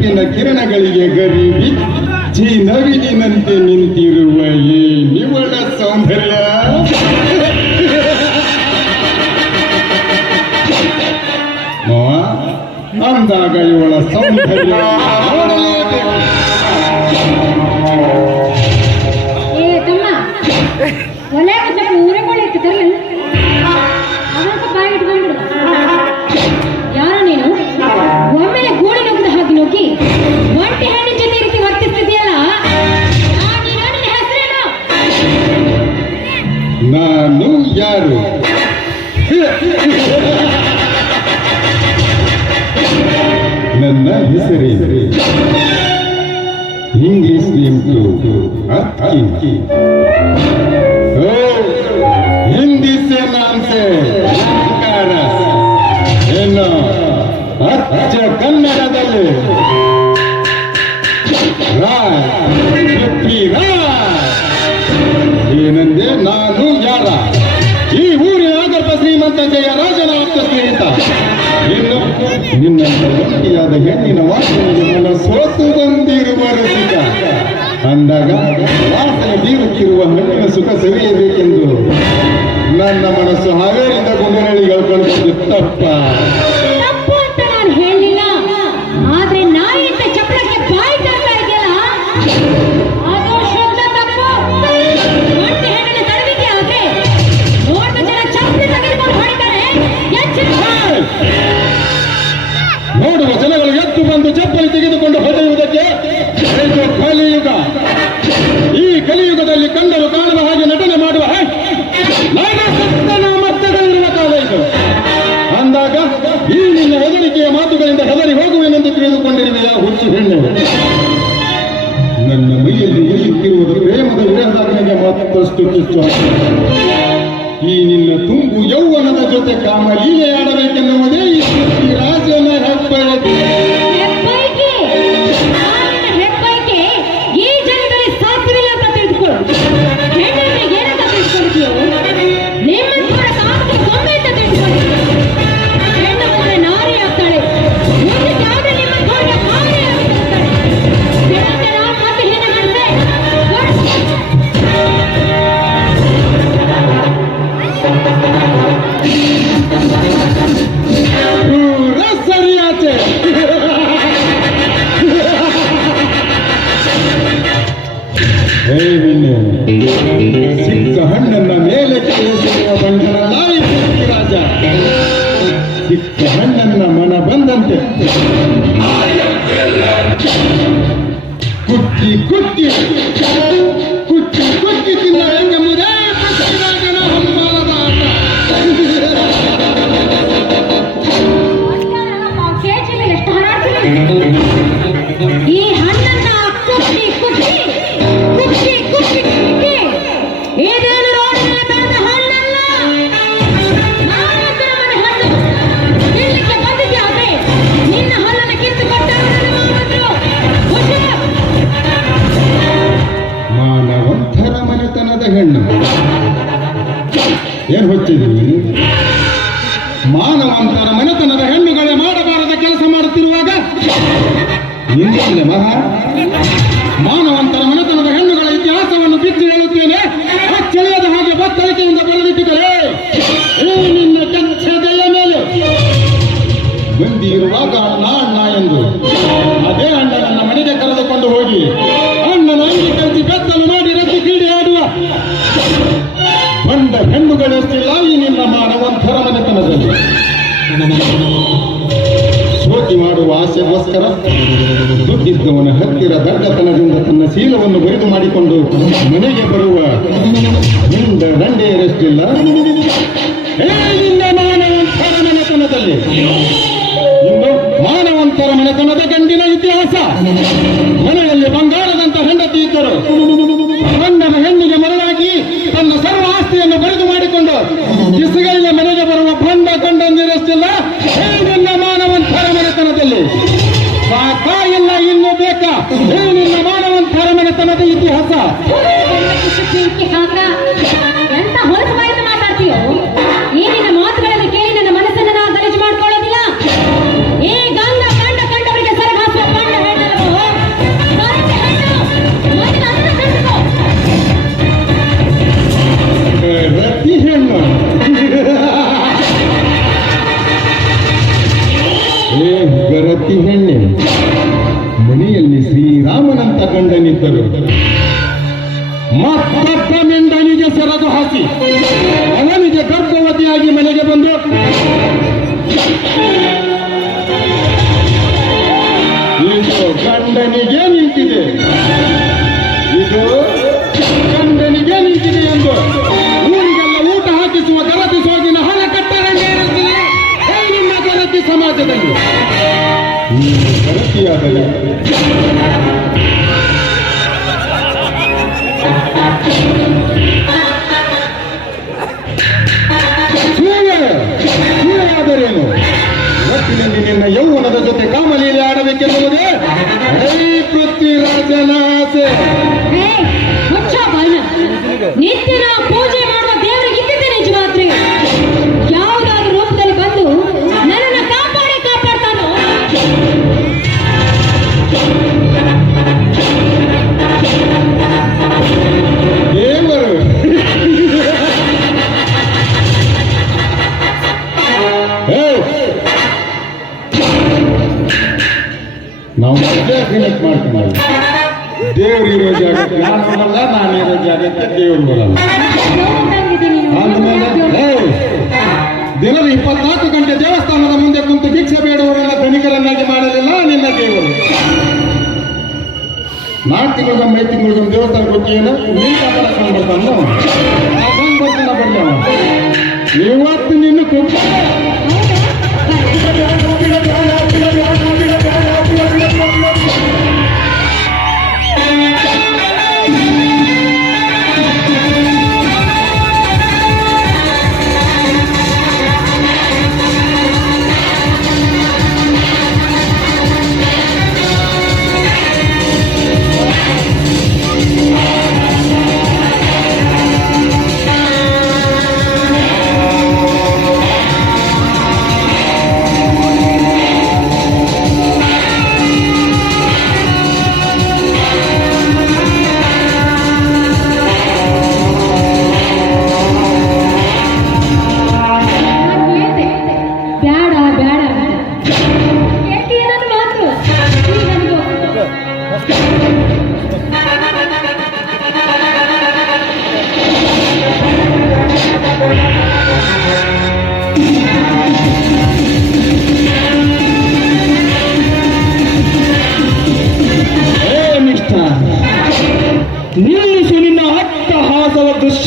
ಬೆಳಕಿನ ಕಿರಣಗಳಿಗೆ ಗರಿವಿ ಜೀ ನವಿನಂತೆ ನಿಂತಿರುವ ಈ ನಿವಳ ಸೌಂದರ್ಯ. ಅಂದಾಗ ಇವಳ ಸೌಂದರ್ಯ ನೋಡಲೇಬೇಕು. ನಿನ್ನ ಗಟ್ಟಿಯಾದ ಹೆಣ್ಣಿನ ವಾಸನೆಗೆ ಮನ ಬಂದಿರುವ ರಸಿಕ. ಅಂದಾಗ ವಾಸನೆ ಬೀರುತ್ತಿರುವ ಹೆಣ್ಣಿನ ಸುಖ ಸವಿಯಬೇಕೆಂದು ನನ್ನ ಮನಸ್ಸು ಹಾವೇರಿದ ಗುಂಡಿನಳ್ಳಿಗಳು ಕಳಿಸಿದೆ ತಪ್ಪ. ಹೆಣ್ಣು ನನ್ನ ಮೈಯಲ್ಲಿ ಇರುತ್ತಿರುವುದು ಪ್ರೇಮದ ವಿರಹದಾಜ್ಞೆಗೆ ಮಾತಷ್ಟು ಕಿಚ್ಚು ಈ ನಿನ್ನ ತುಂಬು ಯೌವನದ ಜೊತೆ ಕಾಮ ಲೀಲೆ ಸಿಕ್ಕ ಹಣ್ಣನ್ನ ಮೇಲೆ ಬಂಧನ ರಾಜ. ಸಿಕ್ಕ ಹಣ್ಣನ್ನ ಮನ ಬಂದಂತೆ. ಕುಟ್ಟಿ ಕುಟ್ಟಿ. ಏನ್ ಬೆನ್ನುಗಳಿರ್ತಿಲ್ಲ ಈ ನಿನ್ನ ಮಾನವಂಥರ ಮನೆತನದಲ್ಲಿ ಸೋಕಿ ಮಾಡುವ ಆಸೆಗೋಸ್ಕರ ದುಡ್ಡಿದ್ದವನ ಹತ್ತಿರ ದಡ್ಡತನದಿಂದ ತನ್ನ ಶೀಲವನ್ನು ಬರೆದು ಮಾಡಿಕೊಂಡು ಮನೆಗೆ ಬರುವ ನಿಂದ ದಂಡೆಯರಷ್ಟಿಲ್ಲ. ಮಾನವಂತರ ಮನೆತನದಲ್ಲಿ ಇಂದು ಮಾನವಂತರ ಮನೆತನದ ಗಂಡಿನ ಇತಿಹಾಸ. ಮನೆಯಲ್ಲಿ ಬಂಗಾರದಂತ ಹೆಂಡತಿ ಇದ್ದರು. ಜಗದ ಇತಿಹಾಸ ಇತಿಹಾಸ ನಿತ್ಯ ನಾವು ಪೂಜೆ ಮಾಡುವ ದೇವರು ಇದ್ದಿದ್ದೆ ನಿಜವಾದ್ರೆ ರೂಪದಲ್ಲಿ ಬಂದು ನನ್ನನ್ನು ಕಾಪಾಡಿ, ಕಾಪಾಡ್ತಾನೋ? ದೇವರು ನಾವು ಮಾಡ್ತೀವಿ. ದೇವ್ರು ಇರೋ ಜಾಗ ನಾನು ಬರಲ್ಲ ನಾನು ಇರೋ ಜಾಗಕ್ಕೆ ದೇವ್ರು ಬರಲ್ಲ ದಿನದ ಇಪ್ಪತ್ನಾಲ್ಕು ಗಂಟೆ ದೇವಸ್ಥಾನದ ಮುಂದೆ ಕುಂತು ಭಿಕ್ಷೆ ಬೇಡುವವರನ್ನ ಧನಿಕರನ್ನಾಗಿ ಮಾಡಲಿಲ್ಲ ನಿನ್ನ ದೇವರು. ನಾಲ್ಕು ತಿಂಗಳ ಐದು ತಿಂಗಳು ದೇವಸ್ಥಾನ ಕೊಟ್ಟಿಯನ್ನು ನೀವತ್ತು ನಿನ್ನ ಕುಪ್ಪ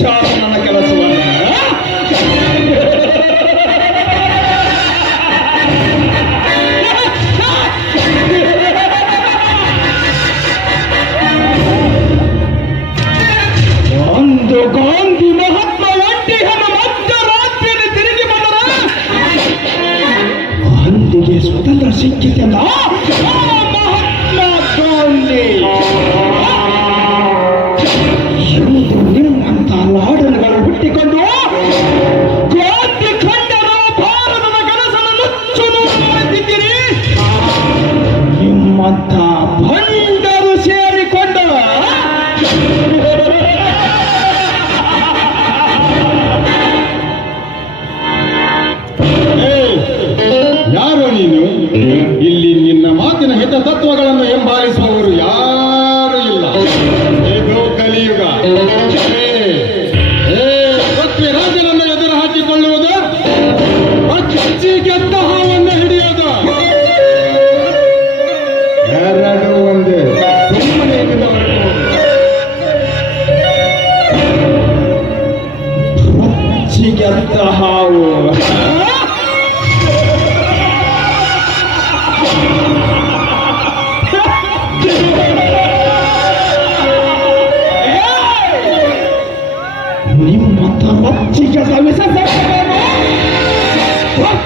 শাসনা কেলা ಸ್ವತಂತ್ರ ಸಿಕ್ಕಿದೆ ಹಿಮ್ಮತ್ತ ಸಿಗಂತಹ